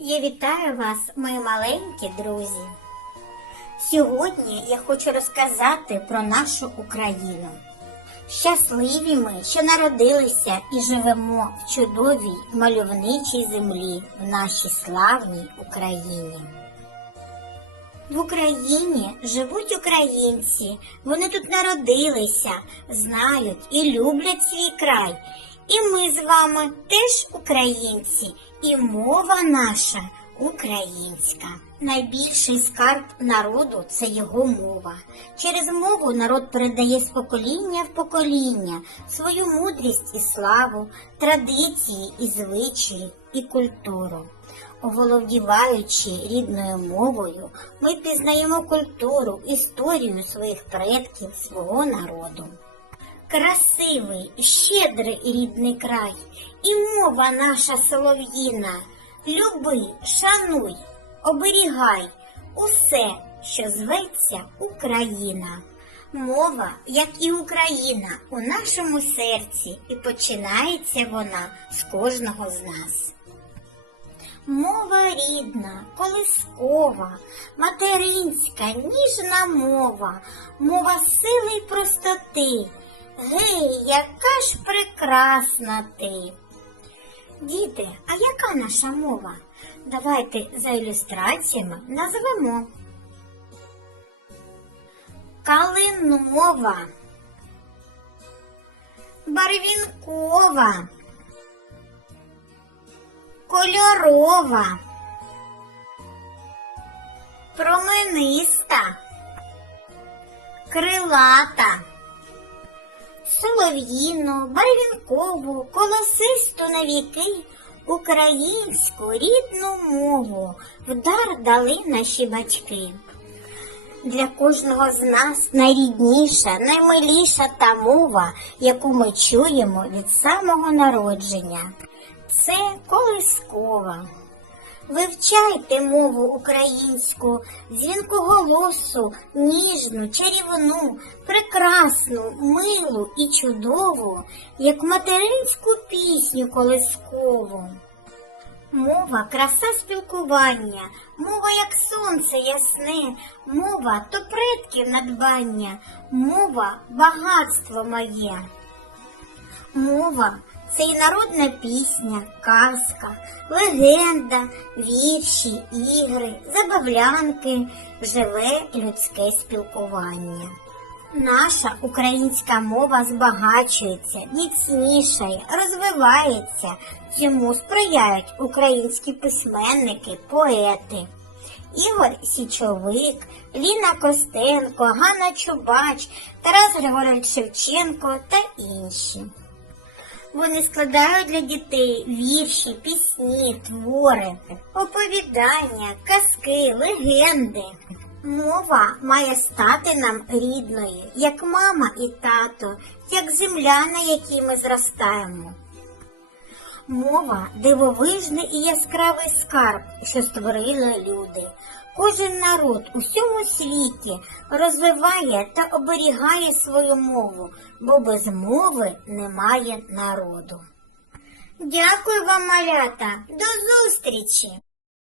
Я вітаю вас, мої маленькі друзі. Сьогодні я хочу розказати про нашу Україну. Щасливі ми, що народилися і живемо в чудовій мальовничій землі в нашій славній Україні. В Україні живуть українці, вони тут народилися, знають і люблять свій край. І ми з вами теж українці, і мова наша українська. Найбільший скарб народу це його мова. Через мову народ передає з покоління в покоління свою мудрість і славу, традиції і звичаї, і культуру. Оволодіваючи рідною мовою, ми пізнаємо культуру, історію своїх предків, свого народу. Красивий, щедрий рідний край, і мова наша солов'їна. Люби, шануй, оберігай усе, що зветься Україна. Мова, як і Україна, у нашому серці, і починається вона з кожного з нас. Мова рідна, колискова, материнська, ніжна мова, мова сили й простоти. Гей, яка ж прекрасна ти! Діти, а яка наша мова? Давайте за ілюстраціями назвемо. Калинова, барвінкова, кольорова, промениста, крилата солов'їну, барвінкову, колосисту на віки, українську рідну мову вдар дали наші батьки. Для кожного з нас найрідніша, наймиліша та мова, яку ми чуємо від самого народження. Це колискова. Вивчайте мову українську, дзвінкоголосу, ніжну, чарівну, прекрасну, милу і чудову, як материнську пісню колискову. Мова краса спілкування, мова як сонце ясне, мова то предків надбання, мова багатство моє. Мова це і народна пісня, казка, легенда, вірші, ігри, забавлянки, живе людське спілкування. Наша українська мова збагачується, міцнішає, розвивається. Цьому сприяють українські письменники, поети. Ігор Січовик, Ліна Костенко, Ганна Чубач, Тарас Григорович Шевченко та інші. Вони складають для дітей вірші, пісні, твори, оповідання, казки, легенди. Мова має стати нам рідною, як мама і тато, як земля, на якій ми зростаємо. Мова дивовижний і яскравий скарб, що створили люди. Кожен народ у всьому світі розвиває та оберігає свою мову, бо без мови немає народу. Дякую вам, малята, до зустрічі!